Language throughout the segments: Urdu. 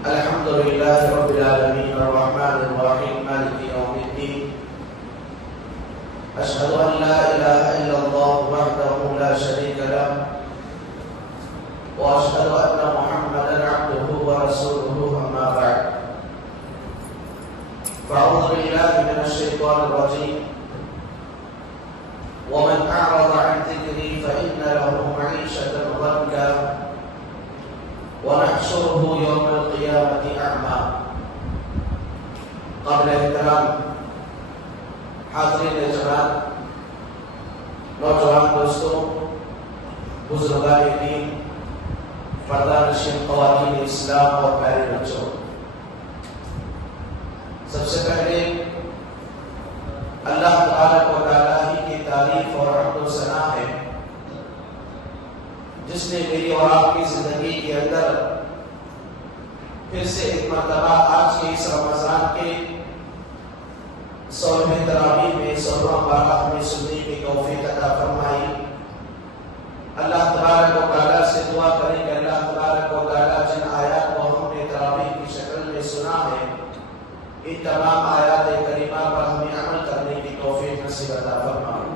الحمد لله رب العالمين الرحمن الرحيم مالك يوم الدين أشهد أن لا إله إلا الله وحده لا شريك له وأشهد أن محمدا عبده ورسوله أما بعد فأعوذ بالله من الشيطان الرجيم ومن أعرض عن ذكري فإن له معيشة ضنكا ونحشره يوم القيامة أعمى. قابل احترام حاضرین جناب، نوجوان دوستوں، بزرگان دین، پردہ-نشین خواتین اسلام اور پیارے بچوں، سب سے پہلے اللہ تبارک و تعالیٰ ہی کی تعریف اور حمد و ثنا ہے جس نے میری اور آپ کی زندگی کے اندر پھر سے ایک مرتبہ آج کے اس رمضان کے 16ویں تراویح میں 16واں پارہ ہمیں سننے کی توفیق عطا فرمائی۔ اللہ تبارک و تعالیٰ سے دعا کریں کہ اللہ تبارک و تعالیٰ جن آیات کو ہم نے تراویح کی شکل میں سنا ہے، ان تمام آیات کریمہ پر ہمیں عمل کرنے کی توفیق نصیب عطا فرمائے،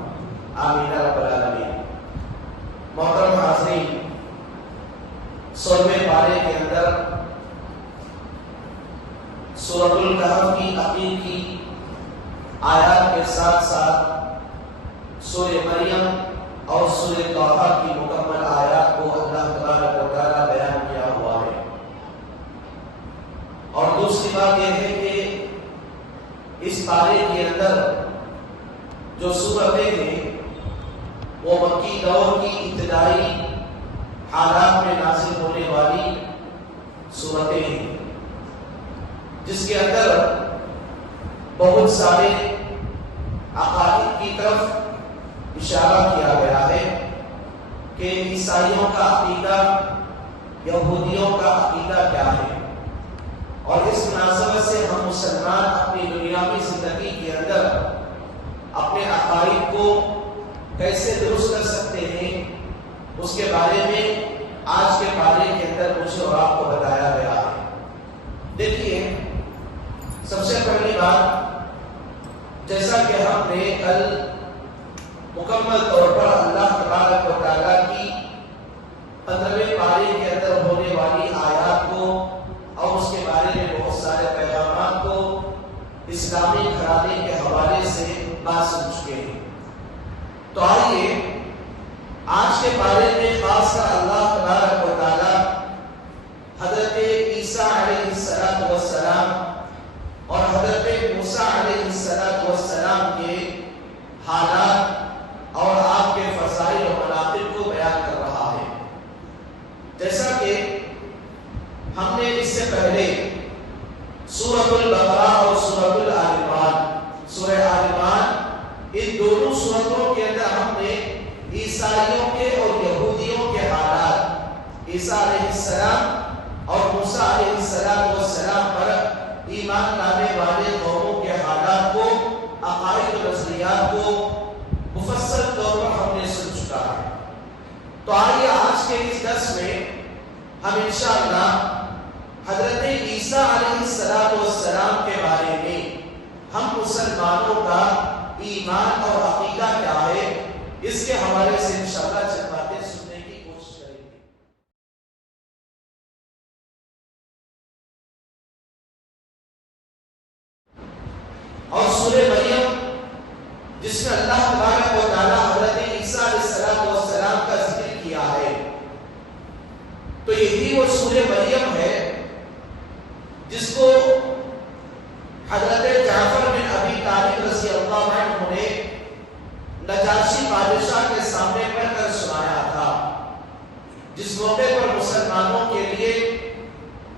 آمین رب العالمین۔ محترم حاضرین، 16ویں پارے کے اندر سورۃ الکہف کی اخیر کی آیات کے ساتھ ساتھ سورہ مریم اور سورہ طٰہٰ کی مکمل آیات کو اللہ تبارک و تعالیٰ بیان کیا ہوا ہے۔ اور دوسری بات یہ ہے کہ اس پارے کے اندر جو سورتیں ہیں وہ مکی دور کی ابتدائی حالات میں نازل ہونے والی سورتیں ہیں، جس کے اندر بہت سارے عقائد کی طرف اشارہ کیا گیا ہے کہ عیسائیوں کا عقیدہ، یہودیوں کا عقیدہ کیا ہے، اور اس مناسبت سے ہم مسلمان اپنی دنیاوی زندگی کے اندر اپنے عقائد کو کیسے درست کر سکتے ہیں، اس کے بارے میں آج کے پارے کے اندر مجھے اور آپ کو بتایا گیا ہے۔ دیکھیے، سب سے پہلی بات، جیسا کہ ہم نے کل مکمل طور پر اللہ تبارک و تعالیٰ کی 15ویں پارے کے اندر ہونے والی آیات کو اور اس کے بارے میں بہت سارے پیغامات کو اسلامی گھرانے کے حوالے سے بات سن چکے ہیں، تو آئیے آج کے بارے میں خاص کر اللہ تبارک و تعالیٰ حضرت عیسیٰ علیہ السلام اور حضرت موسیٰ علیہ السلام کے حالات اور آپ کے فضائل و مناقب کو بیان کر رہا ہے۔ جیسا کہ ہم نے اس سے پہلے سورۃ البقرہ اور سورۃ آل عمران، سورہ آل عمران، ان دونوں سورتوں کے اندر ہم نے عیسائیوں کے اور یہودیوں کے حالات، عیسیٰ علیہ السلام اور موسیٰ علیہ السلام پر ایمان لانے والے قوموں کے حالات کو، عقائد و نظریات کو مفصل طور پر ہم نے سن چکا ہے۔ تو آئیے آج کے اس درس میں ہم انشاءاللہ حضرت عیسیٰ علیہ السلام کے بارے میں ہم مسلمانوں کا ایمان اور عقیدہ کیا ہے، اس کے حوالے سے انشاءاللہ چند باتیں سننے کی کوشش کریں گے۔ اور سورہ مریم، جس میں اللہ تبارک و تعالیٰ حضرت عیسیٰ علیہ السلام کا ذکر کیا ہے، تو یہی وہ سورہ مریم ہے جس کو حضرت جعفر بن ابی طالب رضی اللہ عنہ نے نجاشی بادشاہ کے سامنے پڑھ کر سنایا تھا، جس موقع پر مسلمانوں کے لیے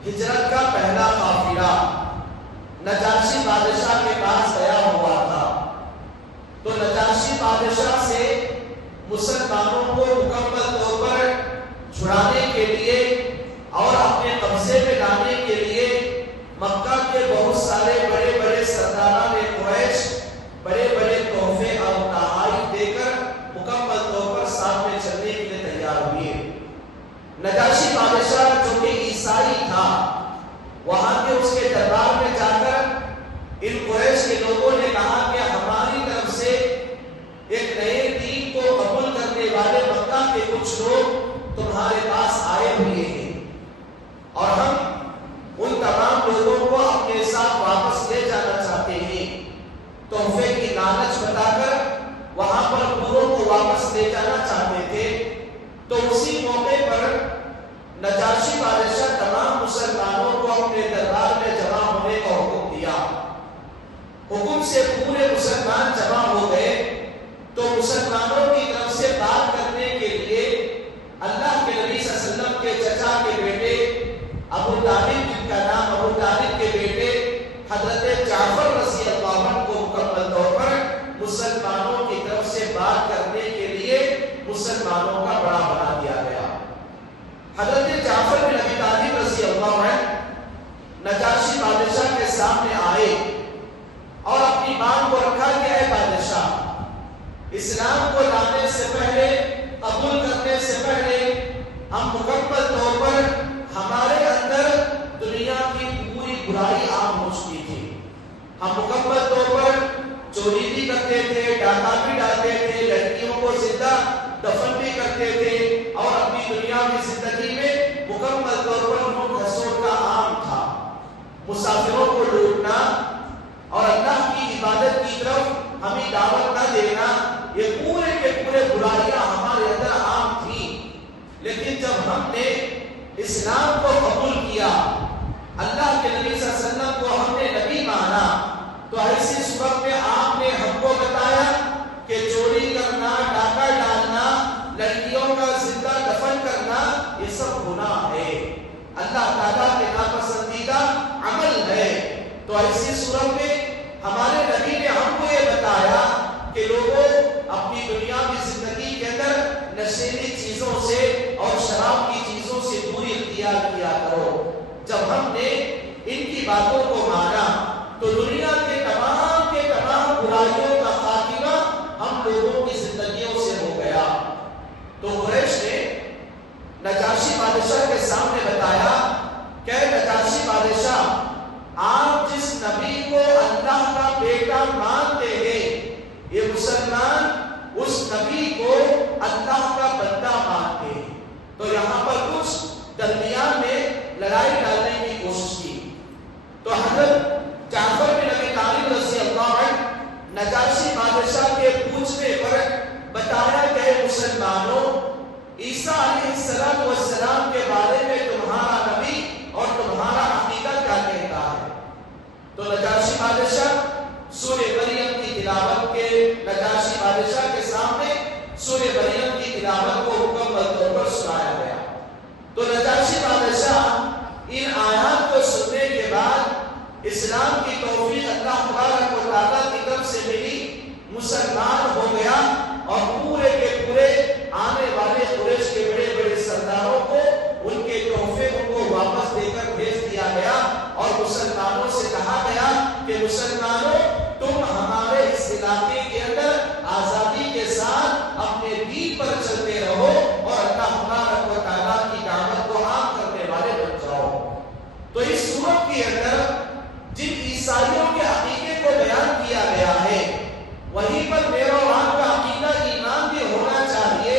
ہجرت کا پہلا قافلہ نجاشی بادشاہ کے پاس گیا ہوا تھا۔ تو نجاشی بادشاہ سے مسلمانوں کو مکمل طور پر چھڑانے کے لیے اور اپنے قبضے میں لانے کے لیے مکہ کے بہت سارے بڑے بڑے سرداران قریش بڑے بڑے تحفے اور تحائف دے کر مکمل طور پر ساتھ میں چلنے کے لیے تیار ہوئے۔ نجاشی بادشاہ جو کہ عیسائی تھا، لے جانا چاہتے تھے تو اسی موقع پر نجاشی بادشاہ تمام مسلمانوں کو اپنے دربار میں جمع ہونے کا حکم دیا۔ حکم سے پورے مسلمان جمع ہو گئے تو مسلمانوں کی طرف سے بات کرنے کے لیے اللہ کے نبی صلی اللہ علیہ وسلم کے چچا کے بیٹے ابو طالب، جن کا نام ابو طالب کے بیٹے حضرت جعفر رضی اللہ عنہ کو مکمل طور پر مسلمانوں کی طرف سے بات کرنے کے لیے مسلمانوں کا بڑا بنا دیا گیا۔ حضرت جعفر بن ابی طالب رضی اللہ عنہ نجاشی بادشاہ کے سامنے آئے اور اپنی بات کو رکھا کہ اے بادشاہ، اسلام کو لانے سے پہلے، قبول کرنے سے پہلے ہم مکمل طور پر ہمارے اندر دنیا کی پوری برائی عام ہو چکی تھی۔ ہم مکمل طور پر چوری بھی کرتے تھے، ڈاکہ بھی ڈالتے تھے، لڑکیوں کو زندہ دفن بھی کرتے تھے اور اپنی دنیا کی زندگی میں مکمل طور پر لوٹ کھسوٹ کا عام تھا۔ مسافروں کو لوٹنا اور اللہ کی عبادت کی طرف ہمیں دعوت نہ دینا، یہ پورے کے پورے برائیاں ہمارے اندر عام تھیں۔ لیکن جب ہم نے اسلام کو قبول کیا، اللہ کے نبی صلی اللہ علیہ وسلم کو ہم نے نبی مانا، تو ایسی صورت میں آپ نے ہم کو بتایا کہ چوری کرنا، ڈاکہ ڈالنا، لڑکیوں کا زندہ دفن کرنا، یہ سب گناہ ہے، اللہ تعالیٰ کے ناپسندیدہ عمل ہے۔ تو ایسی صورت میں ہمارے نبی نے ہم کو یہ بتایا کہ لوگوں اپنی دنیا کی زندگی کے اندر نشیلی چیزوں سے اور شراب کی چیزوں سے دوری اختیار کیا کرو۔ جب ہم نے ان کی باتوں کو مانا تو دنیا کے تمام برائیوں کا خاتمہ ہم لوگوں کی زندگیوں سے ہو گیا۔ تو قریش نے نجاشی بادشاہ کے سامنے بتایا کہ نجاشی بادشاہ، آپ جس نبی کو اللہ کا بیٹا مانتے ہیں، یہ مسلمان اس نبی کو اللہ کا بندہ مانتے ہیں۔ تو یہاں پر کچھ درمیان میں لڑائی ڈالنے کی کوشش کی تو حضرت جعفر بن ابی طالب رضی اللہ عنہ نجاشی بادشاہ کے پوچھنے پر بتایا کہ مسلمانوں، عیسیٰ علیہ السلام کے بارے میں تمہارا نبی اور تمہارا عقیدہ کیا کہتا ہے؟ تو نجاشی بادشاہ سورہ مریم کی تلاوت کے نجاشی بادشاہ کے سامنے سورہ مریم کی تلاوت کو مکمل طور پر سنایا گیا۔ تو نجاشی بادشاہ ان آیات کو سننے کے بعد اسلام کی توفیق اللہ تبارک و تعالیٰ کی طرف سے ملی، مسلمان ہو گیا اور پورے کے پورے آنے والے قریش کے بڑے بڑے سرداروں کو ان کے تحفے ان کو واپس دے کر بھیج دیا گیا اور مسلمانوں سے کہا گیا کہ مسلمانوں، تم ہمارے اس علاقے کے اندر آزادی کے ساتھ اپنے دین پر چلتے رہو اور اللہ تبارک و تعالیٰ کی دعوت کو عام کرنے والے بن جاؤ۔ تو اس صورت کے اندر جن عیسائیوں کے عقیدے کو بیان کیا گیا ہے، وہیں پر میرا اور آپ کا عقیدہ ایمان بھی ہونا چاہیے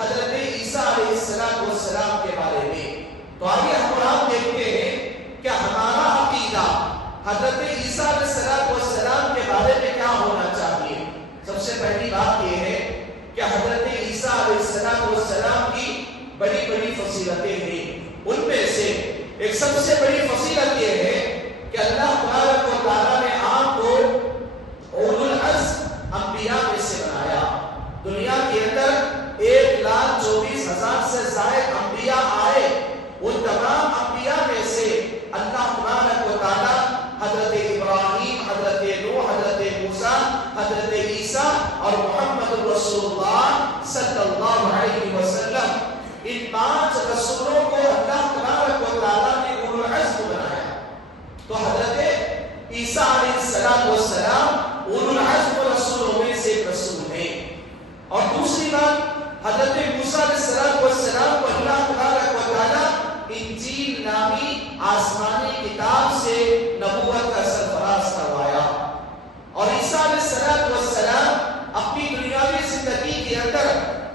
حضرت عیسیٰ علیہ السلام کے بارے میں۔ تو آئیے ہم اور آپ دیکھتے ہیں کہ ہمارا عقیدہ حضرت عیسیٰ علیہ السلام کے بارے میں کیا ہونا چاہیے۔ سب سے پہلی بات یہ ہے کہ حضرت عیسیٰ علیہ السلام کی بڑی بڑی فضیلتیں ہیں۔ ان میں سے ایک سب سے بڑی فضیلت یہ ہے کہ اللہ تبارک و تعالیٰ نے آپ کو اولو العزم انبیاء میں سے بنایا۔ دنیا کے اندر 1,24,000 سے زائد انبیاء آئے، ان تمام انبیاء میں سے اللہ تبارک و تعالیٰ حضرت ابراہیم، حضرت نوح، حضرت موسیٰ، حضرت عیسیٰ اور محمد رسول اللہ صلی اللہ علیہ وسلم، ان 5 رسولوں کو اللہ تبارک و تعالیٰ نے اولو العزم بنایا۔ تو حضرت عیسیٰ علیہ السلام اولو العزم رسولوں میں سے ایک رسول ہیں۔ اور دوسری بات، حضرت موسیٰ علیہ السلام کو اللہ تبارک و تعالیٰ انجیل نامی آسمانی کتاب سے نبوت کا سرفراز کروایا، اور عیسیٰ علیہ السلام اپنی دنیاوی زندگی کے اندر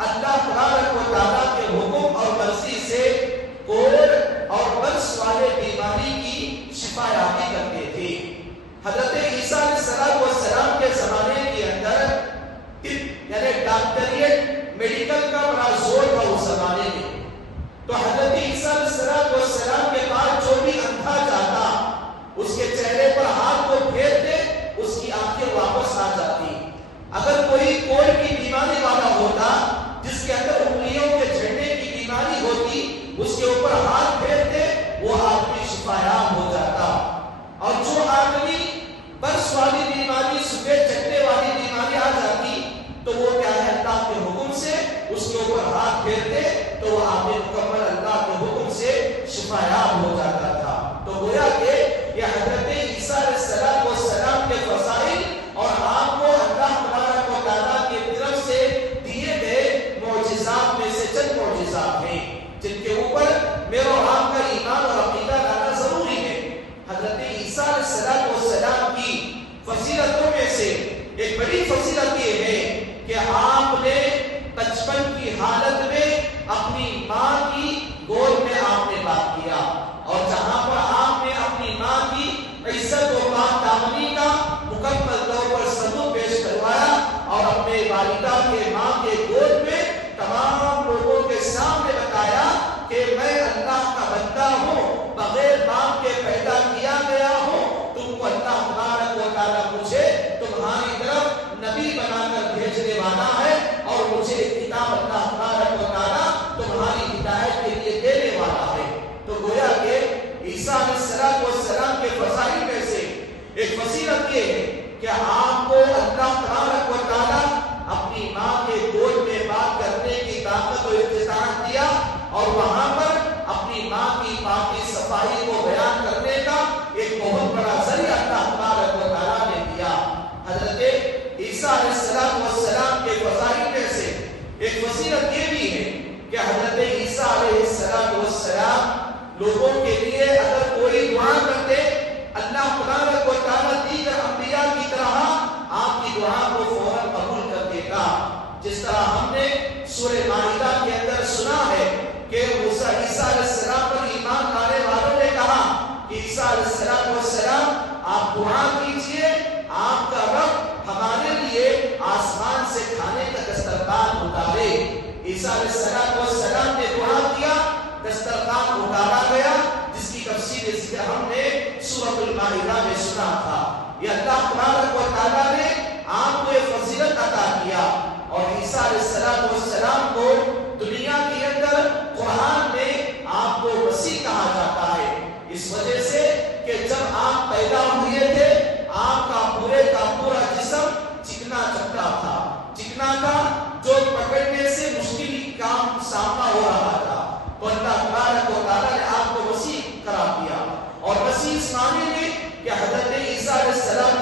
اللہ تبارک و تعالیٰ کے حکم اور مرضی سے کوڑ اور برس والے بیماری کی شفا یابی کرتے تھے۔ حضرت عیسیٰ علیہ السلام کے زمانے کے اندر طب یعنی ڈاکٹریٹ میڈیکل کا بڑا زور تھا اس زمانے میں. تو حضرت عیسیٰ علیہ السلام کے بعد جو بھی اندھا جاتا اس کے چہرے پر ہاتھ کو پھیرتے اس کی آنکھیں واپس آ جاتی. اگر کوئی کوڑ کی بیماری والا ہوتا جس کے اندر انگلیوں کے جھڑنے کی بیماری ہوتی اس کے اوپر ہاتھ پھیرتے وہ آدمی شفایاب ہو جاتا. اور جو آدمی برس والی بیماری سفید چکنے والی بیماری آ جاتی تو وہ کیا ہے اللہ کے حکم سے اس کے اوپر ہاتھ پھیرتے تو وہ آدمی مکمل اللہ کے حکم سے شفایاب ہو جاتا تھا. تو گویا کہ یہ حضرت عیسیٰ علیہ السلام کے فضائل اور آپ کو اللہ تبارک و تعالیٰ کی طرف سے دیے گئے معجزات میں سے چند معجزات ہیں جن کے اوپر میرے اور آپ کا ایمان اور عقیدہ لانا ضروری ہے. حضرت عیسیٰ علیہ السلام کی فضیلتوں میں سے ایک بڑی فضیلت یہ ہے کہ آپ نے بچپن کی حالت میں اپنی ماں کی گود میں آپ نے بات کیا اور جہاں پر آپ نے اپنی ماں کی عزت و پاک دامنی کا مکمل طور پر ثبوت پیش کروایا اور اپنے والدہ کے ماں کے گود میں تمام لوگوں کے سامنے بتایا کہ میں اللہ کا بندہ ہوں بغیر باپ کے پیدا کیا گیا ہوں تم کو اللہ تبارک و تعالیٰ مجھے تمہاری طرف نبی بنا کر بھیجنے والا ہے اور مجھے کتاب اللہ تبارک و تعالیٰ تمہاری ہدایت کے لیے دینے والا ہے. تو گویا کہ عیسیٰ علیہ السلام کے فضائل میں سے ایک فضیلت یہ ہے کہ آپ کو اللہ تبارک و تعالیٰ اپنی ماں کے گود میں بات کرنے کی طاقت و افتتاح دیا اور وہاں پر اپنی ماں کی پاکی صفائی کو بیان کرنے کا ایک بہت بڑا ذریعہ اللہ تبارک و تعالیٰ نے دیا. حضرت عیسیٰ علیہ السلام کے فضائل میں سے ایک فضیلت یہ بھی ہے کہ حضرت عیسیٰ علیہ السلام لوگوں کے لیے اگر کوئی دعا کرتے اللہ تبارک و تعالیٰ دیگر انبیاء کی طرح آپ کی دعا کو فوراً قبول کر دے گا. جس طرح ہم نے سورہ مائدہ کے اندر سنا ہے کہ عیسیٰ علیہ السلام پر ایمان لانے والوں نے کہا کہ عیسیٰ علیہ السلام آپ دعا کیجئے آپ کا رب ہمارے لیے آسمان سے کھانے کا دسترخوان اتارے. عیسیٰ علیہ السلام نے دعا کیا دسترخوان اتارا گیا جس کی تفصیل اس کے ہم نے سورۃ المائدہ میں سنا تھا. یہ اللہ تبارک و تعالیٰ نے آپ کو ایک فضیلت عطا کیا اور عیسیٰ علیہ السلام کو دنیا کے اندر قرآن میں آپ کو مسیح کہا جاتا ہے اس وجہ سے کہ جب آپ پیدا ہوئے تھے آپ کا پورے کا پورا جسم چکنا چپٹا تھا جو پکڑنے سے مشکل کام سامنا ہو رہا تھا. تو اللہ تبارک و تعالیٰ نے آپ کو مسیح قرار دیا اور مسیح اس معنی میں کہ حضرت عیسیٰ علیہ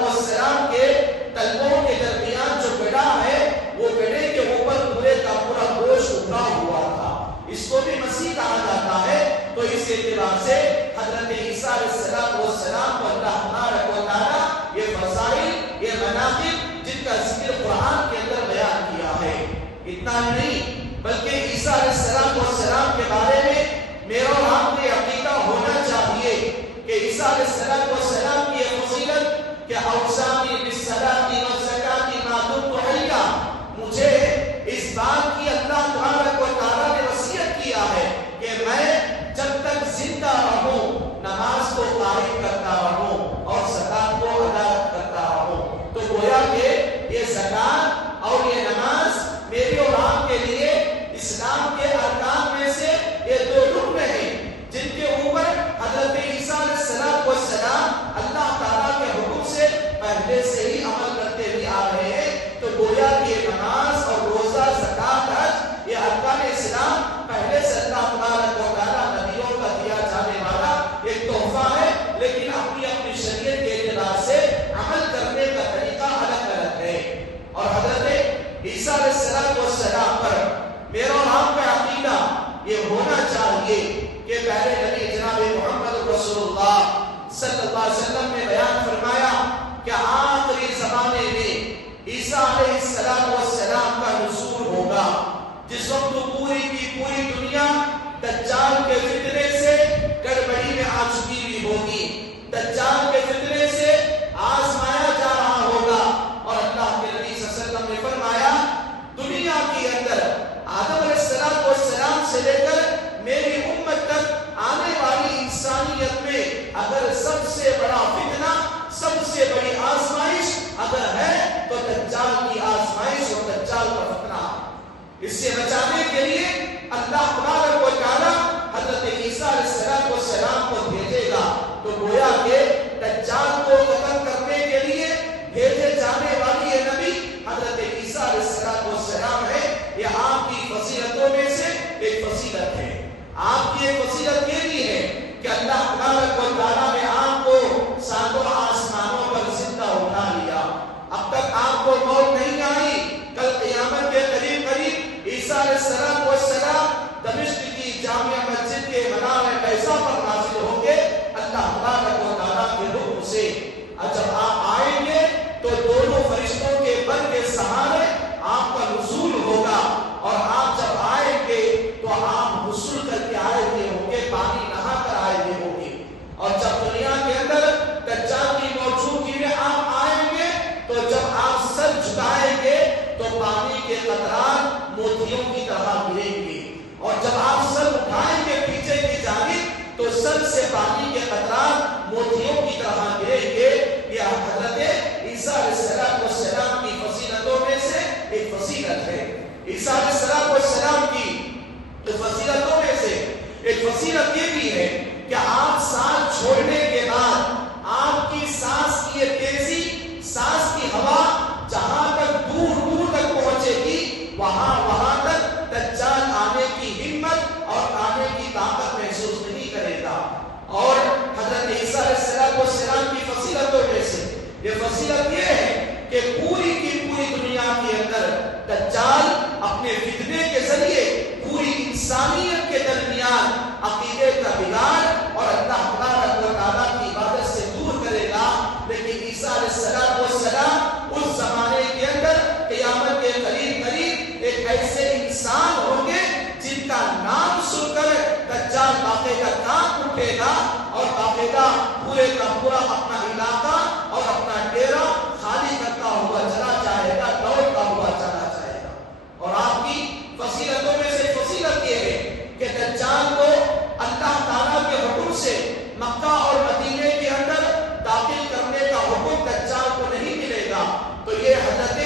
السلام کے قلبوں کے درمیان جو گڑھا ہے وہ گڑھے کے اوپر پورے کا پورا گوشت اترا ہوا تھا اس کو بھی مسیح کہا جاتا ہے. تو اس اعتبار سے حضرت عیسیٰ علیہ السلام کو اللہ تبارک و تعالیٰ یہ فضائل یہ مناقب جن کا ذکر قرآن کے اندر بیان کیا ہے. اتنا نہیں بلکہ عیسیٰ علیہ السلام کے بارے میں میرا اور آپ کا عقیدہ ہونا چاہیے کہ عیسیٰ علیہ السلام کی فضیلت کہ اوصانی بالصلاۃ والزکاۃ ما دمت حیا مجھے اس بات کی اللہ تبارک و تعالیٰ نے وصیت کیا ہے کہ میں جب تک زندہ رہوں نماز کو قائم کرتا رہوں اور زکات کو ادا کرتا رہوں. تو گویا کہ یہ زکات اور یہ نماز میرے اور آپ کے لیے اسلام کے ارکان میں سے یہ دو رکن ہیں جن کے اوپر حضرت عیسیٰ علیہ السلام اللہ تعالیٰ کے حکم سے پہلے سے ہی عمل کرتے ہوئے آ رہے ہیں. تو گویا کہ نماز اور روزہ زکات حج یہ ارکان اسلام پہلے سے اللہ تبارک و تعالیٰ نبیوں کا دیا جانے والا ایک تحفہ ہے لیکن اپنی اپنی شریعت کے اعتبار سے عمل کرنے کا طریقہ الگ الگ ہے. اور حضرت عیسیٰ علیہ السلام پر میرا اور آپ کا عقیدہ یہ ہونا چاہیے کہ پہلے نبی جناب محمد رسول اللہ صلی اللہ علیہ وسلم نے بیان فرمایا کہ آخری زمانے میں عیسیٰ علیہ السلام کا نزول ہوگا جس وقت پوری کی پوری دنیا دجال کے فتنے سے گڑبڑی میں آ چکی ہوئی ہوگی. دجال کے فتنے سے آزمایا جا رہا ہوگا اور اللہ کے نبی صلی اللہ علیہ وسلم نے فرمایا دنیا کے اندر کے لیے اللہ تبارک و تعالی حضرت عیسیٰ علیہ السلام کو بھیجے گا. تو گویا کہ دجال کو ختم کرنے کے لیے بھیجے جانے والی یہ نبی حضرت عیسیٰ علیہ السلام ہے. یہ آپ کی فضیلتوں میں سے ایک فضیلت ہے. آپ کی ایک فضیلت یہ بھی ہے کہ اللہ تبارک و تعالیٰ نے آپ کو ساتوں آسمانوں پر زندہ اٹھا لیا. اب تک آپ کو موت نہیں آئی. کل قیامت کے قریب قریب عیسیٰ علیہ السلام دمشق کی جامع مسجد کے منارہ بیضا پر نازل ہوں گے اللہ تبارک و تعالیٰ کے حکم سے. اور جب آپ آئیں گے تو دونوں فرشتوں کے بل کے سہارے آپ کا نزول ہوگا. اور آپ جب آئیں گے تو آپ غسل کر کے آئے ہوئے ہوں گے, پانی نہا کر آئے ہوئے ہوں گے. اور جب دنیا کے اندر دجال کی موجودگی میں آپ آئیں گے تو جب آپ سر جھکائیں گے تو پانی کے قطرات موتیوں کی طرح گریں گے. اور جب آپ سر اٹھائیں گے پیچھے کی جانب تو سر سے پانی کے قطرات موتیوں کی طرح گریں گے. یہ حضرت عیسیٰ علیہ السلام کی فضیلتوں میں سے ایک فضیلت ہے. عیسیٰ علیہ السلام کی فضیلتوں میں سے ایک فضیلت یہ بھی ہے کہ آپ سانس چھوڑنے کے بعد آپ کی سانس کی یہ تیزی, سانس کی ہوا جہاں تک دور دور تک پہنچے گی وہاں تک دجال آنے کی ہمت اور آنے کی طاقت محسوس نہیں کرے گا. اور حضرت عیسیٰ علیہ السلام کی فضیلتوں میں سے یہ فضیلت یہ ہے کہ پوری کی پوری دنیا کے اندر دجال اپنے فتنے کے ذریعے پوری انسانیت کے درمیان عقیدے کا بگاڑ اور اللہ تبارک و تعالیٰ کی عبادت سے دور کرے گا. لیکن عیسیٰ علیہ السلام اس زمانے کے اندر قیامت کے قریب قریب ایک ایسے انسان ہوں گے جن کا نام سن کر دجال باقاعدہ کام اٹھے گا اور باقاعدہ پورے کا پورا اپنا علاقہ اور اپنا ڈیرا خالی کرتا ہوا چلا جائے گا, دوڑتا ہوا چلا جائے گا. اور آپ کی فضیلتوں میں سے فضیلت یہ ہے کہ دجال کو اللہ تعالیٰ کے حکم سے مکہ اور مدینے کے اندر داخل کرنے کا حکم دجال کو نہیں ملے گا. تو یہ حضرت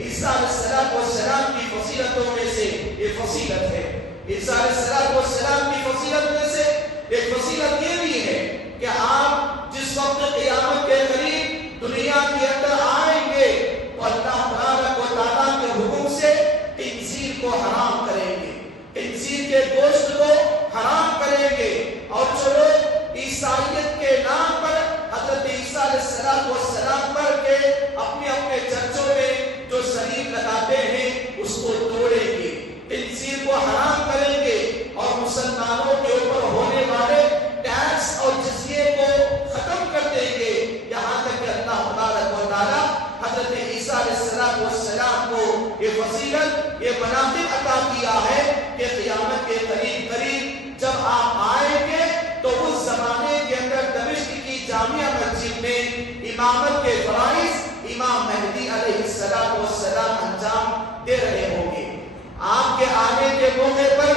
عیسیٰ علیہ السلام کی فضیلتوں میں سے ایک فضیلت ہے. عیسیٰ علیہ السلام کی فضیلت میں سے ایک فضیلت یہ بھی ہے کہ آپ جس وقت قیامت کے قریب دنیا کے اندر آئیں گے تو اللہ تبارک و تعالیٰ کے حکم سے خنزیر کو حرام کریں گے, خنزیر کے گوشت کو حرام کریں گے. اور چلو عیسائیت کے نام پر حضرت عیسیٰ علیہ السلام پر کے اپنے اپنے چرچوں میں جو صلیب لگاتے ہیں اس کو توڑیں گے, خنزیر کو حرام کریں گے اور مسلمانوں کے اوپر ہونے والے ٹیکس اور جزیے کو ختم کر دیں گے. یہاں تک کہ اللہ تبارک و تعالیٰ حضرت عیسیٰ علیہ السلام کو یہ فضیلت, یہ مناقب عطا کیا ہے کہ قیامت کے قریب قریب جب آپ آئیں گے تو اس زمانے کے اندر دمشق کی جامع مسجد میں امامت کے فرائض امام مہدی علیہ السلام انجام دے رہے ہوں گے. آپ کے آنے کے موقع پر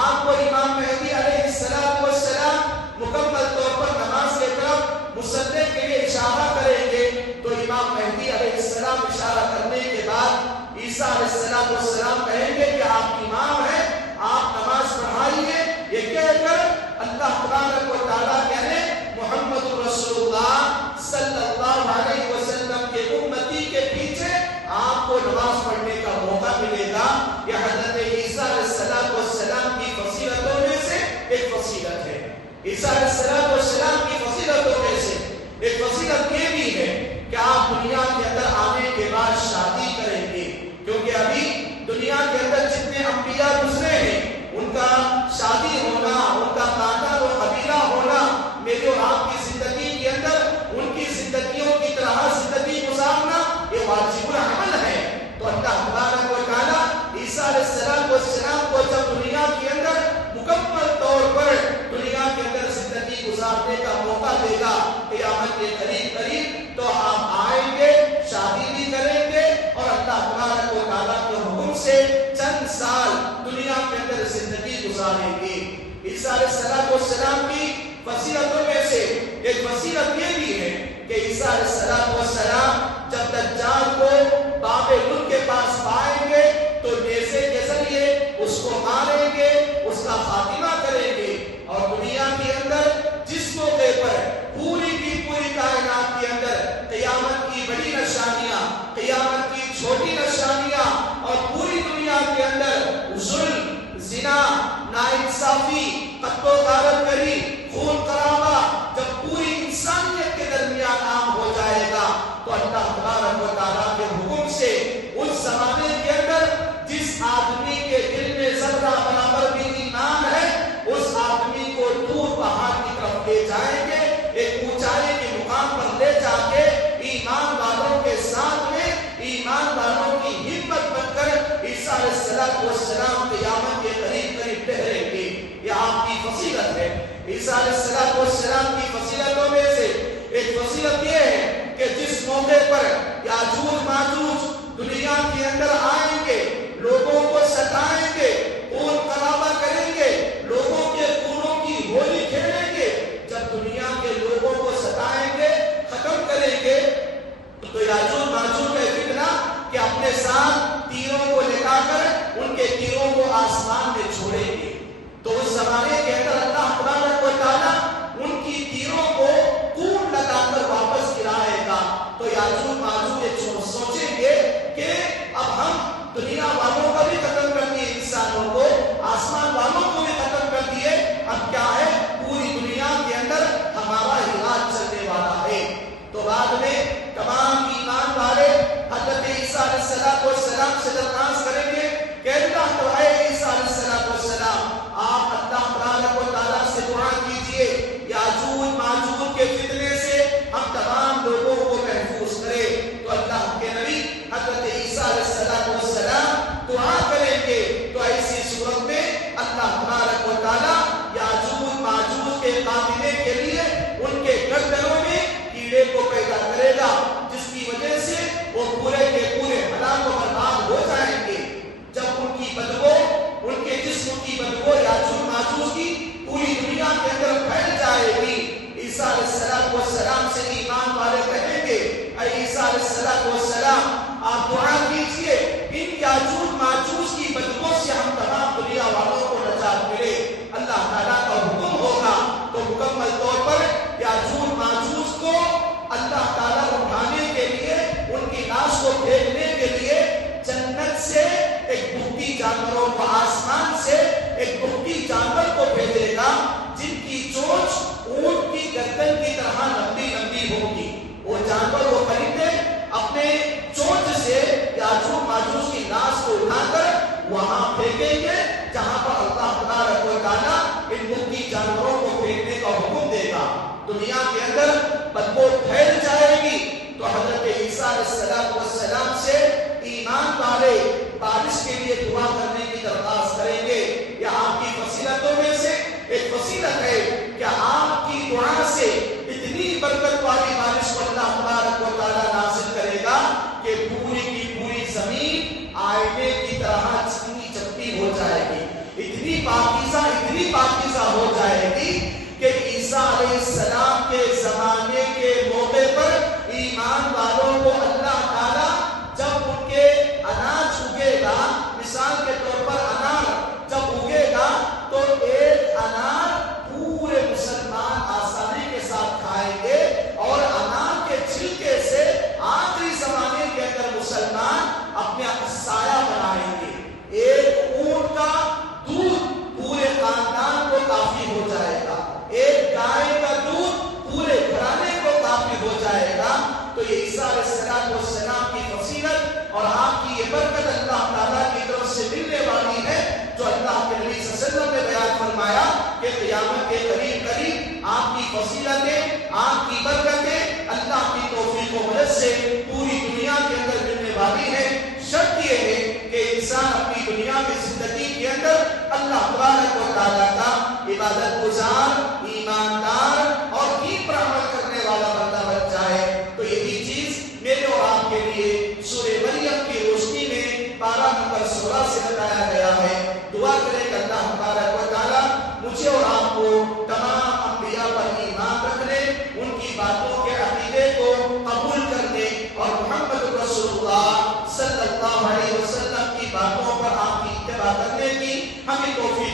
آپ کو امام مہدی علیہ السلام مکمل طور پر نماز کے طرف مصلی کے لیے اشارہ کریں گے. تو امام مہدی علیہ السلام اشارہ کرنے کے بعد عیسیٰ علیہ السلام کہیں گے کہ آپ امام ہیں, آپ نماز پڑھائیے. یہ کہہ کر اللہ تبارک و تعالیٰ کہنے محمد رسول اللہ صلی اللہ علیہ وسلم کے امتی کے پیچھے آپ کو نماز پڑھنے کا موقع ملے گا. یہ حضرت عیسیٰ علیہ السلام کی فضیلتوں میں سے ایک فضیلت ہے. عیسیٰ علیہ السلام کی فضیلتوں میں سے ایک فضیلت یہ بھی ہے کہ آپ دنیا کے اندر آنے کے بعد شادی کریں گے. کیونکہ ابھی دنیا کے اندر جتنے انبیاء گزرے ہیں ان کا شادی ہونا, ان کا خاندان و قبیلہ ہونا میری اور آپ کی زندگی کے اندر ان کی زندگیوں کی طرح زندگی گزارنا یہ واجب العمل ہے. تو اللہ تبارک و تعالیٰ عیسیٰ علیہ السلام کو جب دنیا کے اندر مکمل طور پر دنیا کے اندر زندگی گزارنے کا موقع دے گا قیامت کے قریب قریب, تو آپ آئیں گے, شادی بھی کریں گے اور اللہ تبارک و تعالیٰ کے حکم سے چند سال دنیا کے اندر زندگی گزاریں گے. عیسیٰ علیہ السلام کی فضیلتوں میں سے ایک فضیلت یہ بھی ہے کہ عیسیٰ علیہ السلام جب دجال کو باب ملک کے پاس پائیں گے تو نیزے کے ذریعے اس کو کا خاتمہ کریں گے اور دنیا کے اندر جس موقع پر پوری کی پوری کائنات کے اندر قیامت کی بڑی نشانیاں، قیامت کی چھوٹی نشانیاں اور پوری دنیا کے اندر ظلم، زنا، ناانصافی، قتل و غارت گری، خون خرابہ جب پوری انسانیت کے درمیان عام ہو جائے گا تو اللہ تبارک و تعالیٰ کے حکم سے اس زمانے کے اندر جس آدمی کے دل میں ذرہ برابر بھی ایمان ہے اس آدمی کو دور پہاڑ کی طرف لے جائیں گے، ایک اونچائی کے مقام پر لے جا کے ایمان والوں کے ساتھ میں ایمان والوں کی ہمت بن کر عیسیٰ علیہ السلام قیامت کے قریب قریب ٹھہریں گے۔ یہ آپ کی فضیلت ہے۔ عیسیٰ علیہ السلام کی فضیلتوں میں سے ایک فضیلت یہ ہے کہ جس موقع پر یاجوج ماجوج دنیا کے اندر آئیں گے، لوگوں کو ستائیں گے، خون خرابہ کریں گے، لوگوں کے خونوں کی ہولی کھیلیں گے، جب دنیا کے لوگوں کو ستائیں گے، ختم کریں گے تو یاجوج ماجوج کا فتنہ کہ اپنے ساتھ تیروں کو لگا کر ان کے تیروں کو آسمان میں چھوڑیں گے۔ تو اس زمانے کے اندر اللہ تبارک و تعالیٰ ان کی تیروں کو خون لگا کر واپس گرائے گا۔ تو یاجوج ماجوج سوچیں گے کہ اب ہم دنیا والوں کا بھی ختم کر دیے، انسانوں کو، آسمان والوں کو بھی ختم کر دیے، اب کیا ہے پوری دنیا کے اندر ہمارا ہی راج چلنے والا ہے۔ تو بعد میں تمام ایمان والے حضرت عیسیٰ علیہ السلام سے درخواست کریں گے کہ اللہ تو اے عیسیٰ علیہ السلام آپ اللہ تبارک و تعالیٰ سے دعا کیجئے یاجوج ماجوج کے فتنے سے ہم تمام لوگوں کو محفوظ کرے۔ تو اللہ کے نبی حضرت عیسیٰ علیہ السلام دعا کریں گے تو ایسی صورت میں اللہ تبارک و تعالیٰ یاجوج ماجوج کے خاتمے کے لیے ان کے گردنوں میں کیڑے کو پیدا کرے گا، جس کی وجہ سے وہ پورے کے پورے ہلاک و برباد ہو جائیں گے۔ جب ان کی بدبو، ان کے جسم کی بدبو یاجوج ماجوج کی پوری دنیا کے اندر پھیل جائے گی، عیسیٰ علیہ السلام سے ایمان والے کہیں گے اے عیسیٰ علیہ السلام آپ دعا کیجئے ان یاجوج ماجوج کی بدبو سے ہم تمام دنیا والوں کو نجات ملے۔ اللہ تعالیٰ کا حکم ہوگا تو مکمل طور پر یاجوج ماجوج کو اللہ تعالیٰ اٹھانے کے لیے، ان کی لاش کو پھینکنے کے لیے جنت سے ایک بھوکی جانوروں کو، آسمان سے ایک بھوکی جانور کو بھیجے گا جن کی چونچ اونٹ کی گردن کی طرح لمبی لمبی ہوگی۔ وہ جانور، وہ پرندے اپنے چونچ سے یاجوج ماجوج کی لاش کو اٹھا کر وہاں پھینکیں گے جہاں پر اللہ تبارک و تعالیٰ ان بھوکی جانوروں کو پھینکنے کا حکم دے گا۔ دنیا کے اندر بدبو پھیل جائے گی تو حضرت عیسیٰ علیہ السلام سے ایمان والے بارش کے لیے دعا کرنے کی درخواست کریں گے۔ یہ آپ کی فضیلتوں میں سے ایک فضیلت ہے کہ آپ کی دعا سے اتنی برکت والی بارش کو اللہ تبارک و تعالیٰ نازل کرے گا کہ پوری کی پوری زمین آئینے کی طرح چکنی چپٹی ہو جائے گی، اتنی پاکیزہ ہو جائے گی کہ عیسیٰ علیہ السلام کے زمانے کے موقع پر ایمان والوں کو اللہ تعالیٰ جب ان کے اناج اگے گا، مثال کے طور پر انار جب اگے گا تو ایک انار پورے مسلمان آسانی کے ساتھ کھائیں گے، اور انار کے چھلکے سے آخری زمانے کے اندر مسلمان اپنے سایہ بنائیں گے۔ ایک اونٹ کا دودھ پورے خاندان کو کافی ہو جائے گا، ایک گائے کا دودھ پورے گھرانے کو کافی ہو جائے گا۔ تو یہ عیسیٰ علیہ السلام کی فضیلت اور آپ کی یہ برکت اللہ تعالیٰ کی طرف سے ملنے والی ہے، جو اللہ کے نبی صلی اللہ علیہ وسلم نے بیان فرمایا کہ قیامت کے قریب قریب آپ کی فضیلتیں، آپ کی برکتیں اللہ کی توفیق و مدد سے پوری دنیا کے اندر ملنے والی ہے۔ شرط یہ ہے کہ انسان اپنی دنیا کی زندگی کے اندر اللہ تبارک و تعالیٰ کا عبادت گزار، ایماندار اور دین پر عمل کرنے والا بندہ بن جائے۔ تو یہی چیز میرے اور آپ کے لیے سورہ مریم کی روشنی میں پارہ نمبر 16 سے بتایا گیا ہے۔ دعا کریں کہ اللہ تبارک و تعالیٰ مجھے اور آپ کو تمام انبیاء پر ایمان رکھنے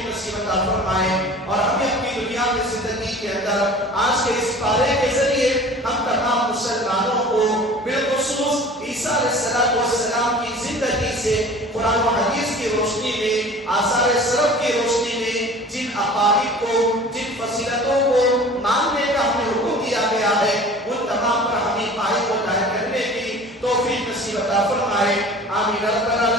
نصیب عطا فرمائے اور ہمیں اپنی دنیا میں زندگی کے اندر آج کے اس پارے کے ذریعے ہم تمام مسلمانوں کو بالخصوص عیسیٰ علیہ السلام کی زندگی سے قرآن و حدیث کی روشنی میں آثار سلف کی روشنی میں جن عقائد کو جن فضیلتوں کو ماننے کا ہمیں حکم دیا گیا ہے ان تمام پر ہمیں قائم و دائم کرنے کی توفیق نصیب عطا فرمائے آمین رب العالمین